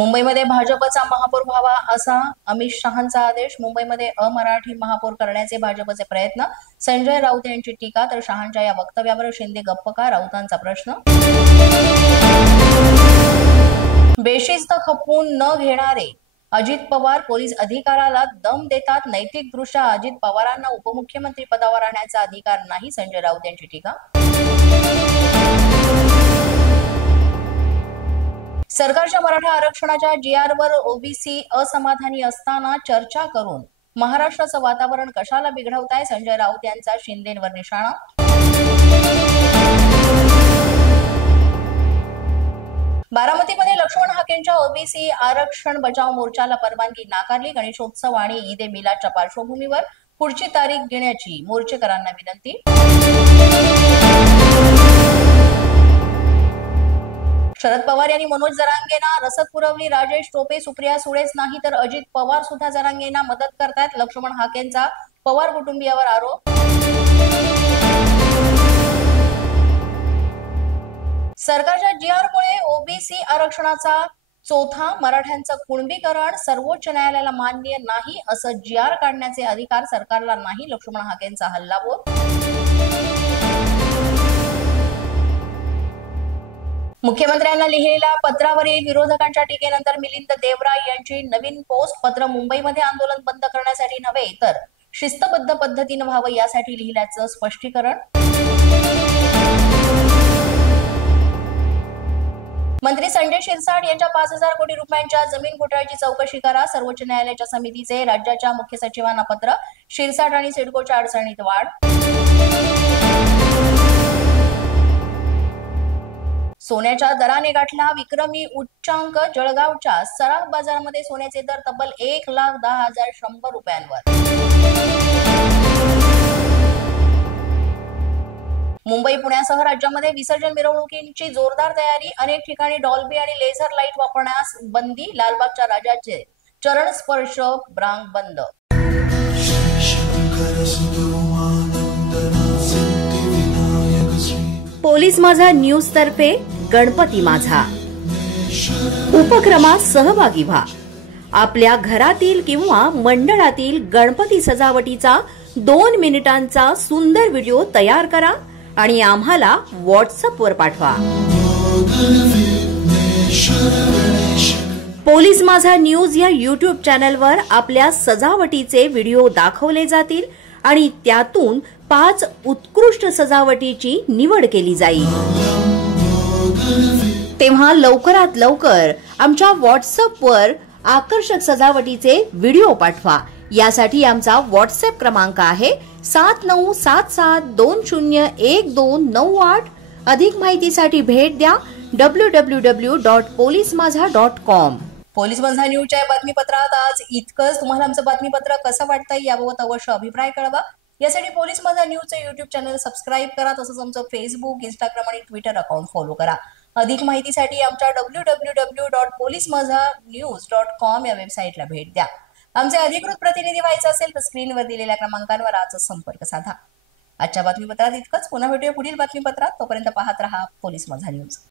मुंबईमध्ये भाजपचा महापौर व्हावा असा अमित शहांचा आदेश। मुंबईमध्ये अमराठी महापौर करण्याचे भाजपचे प्रयत्न। संजय राऊत यांची टीका तर शहांच्या या वक्तव्यावर शिंदे गप्प का, राऊतांचा प्रश्न। बेशिस्त खपवून न घेणारे अजित पवार पोलीस अधिकाऱ्याला दम देतात। नैतिकदृष्ट्या अजित पवारांना उपमुख्यमंत्री पदावर राहण्याचा अधिकार नाही, संजय राऊत यांची टीका। सरकारच्या मराठा आरक्षणाच्या जीआरवर ओबीसी असमाधानी असताना चर्चा करून महाराष्ट्राचं वातावरण कशाला बिघडवताय, संजय राऊत यांचा शिंदेंवर निशाणा। बारामतीमध्ये लक्ष्मण हाकेंच्या ओबीसी आरक्षण बचाव मोर्चाला परवानगी नाकारली। गणेशोत्सव आणि ईद ए मिलादच्या पार्श्वभूमीवर पुढची तारीख घेण्याची मोर्चेकरांना विनंती। शरद पवार यांनी मनोज जरांगेंना रसद पुरवली। राजेश टोपे सुप्रिया सुळेच नाही तर अजित पवार सुद्धा जरांगेंना मदत करतायत। लक्ष्मण हाकेंचा पवार कुटुंबियावर आरोप। सरकारच्या जीआरमुळे ओबीसी आरक्षणाचा चौथा मराठ्यांचं कुणबीकरण सर्वोच्च न्यायालयाला मान्य नाही असं जीआर काढण्याचे अधिकार सरकारला नाही, लक्ष्मण हाकेंचा हल्लाबोल। मुख्यमंत्र्यांना लिहिलेल्या पत्रावरील विरोधकांच्या टीकेनंतर मिलिंद देवरा यांची नवीन पोस्ट। पत्र मुंबईमध्ये आंदोलन बंद करण्यासाठी नव्हे तर शिस्तबद्ध पद्धतीने व्हावं यासाठी लिहिल्याचं स्पष्टीकरण। मंत्री संजय शिरसाट यांच्या 5,000 कोटी रुपयांच्या जमीन घोटाळ्याची चौकशी करा। सर्वोच्च न्यायालयाच्या समितीचे राज्याच्या मुख्य सचिवांना पत्र। शिरसाट आणि सिडकोच्या अडचणीत वाढ। सोन्याच्या दराने गाठला विक्रमी उच्चांक। जळगावच्या सराफ बाजारामध्ये सोन्याचे दर तब्बल 1,10,100 रुपयांवर। मुंबई पुण्यासह राज्यामध्ये विसर्जन मिरवणुकींची जोरदार तयारी। अनेक ठिकाणी डॉल्बी आणि लेझर लाईट वापरण्यास बंदी। लालबागच्या राजाचे चरण स्पर्श ब्रांग बंद। पोलीस माझा न्यूज तर्फे गणपती माझा उपक्रमात सहभागी व्हा। आपल्या घरातील किंवा मंडळातील गणपती सजावटीचा 2 मिनिटांचा सुंदर व्हिडिओ तयार करा आणि आम्हाला व्हॉट्सअपवर पाठवा। पोलीस माझा न्यूज या यूट्यूब चॅनलवर आपल्या सजावटीचे व्हिडिओ दाखवले जातील आणि त्यातून 5 उत्कृष्ट सजावटीची निवड केली जाईल। तेव्हा लवकरात लवकर आमच्या व्हॉट्सअपवर आकर्षक सजावटीचे व्हिडिओ पाठवा। यासाठी आमचा व्हॉट्सअप क्रमांक आहे 7977201298। अधिक माहितीसाठी भेट द्या www.polismazha.com। पोलीस माझा न्यूजच्या बातमीपत्रात आज इतकंच। तुम्हाला आमचं बातमीपत्र कसं वाटतंय याबाबत अवश्य अभिप्राय कळवा। यासाठी पोलीस माझा न्यूजचं युट्यूब चॅनल सबस्क्राईब करा। तसंच आमचं फेसबुक, इंस्टाग्राम आणि ट्विटर अकाउंट फॉलो करा। अधिक माहितीसाठी आमच्या www.polismazhanews.com या वेबसाईटला भेट द्या। आमचे अधिकृत प्रतिनिधी व्हायचे असेल तर स्क्रीनवर दिलेल्या क्रमांकांवर आजच संपर्क साधा। आजच्या बातमीपत्रात इतकंच। पुन्हा भेटूया पुढील बातमीपत्रात। तोपर्यंत पाहत रहा पोलीस माझा न्यूज।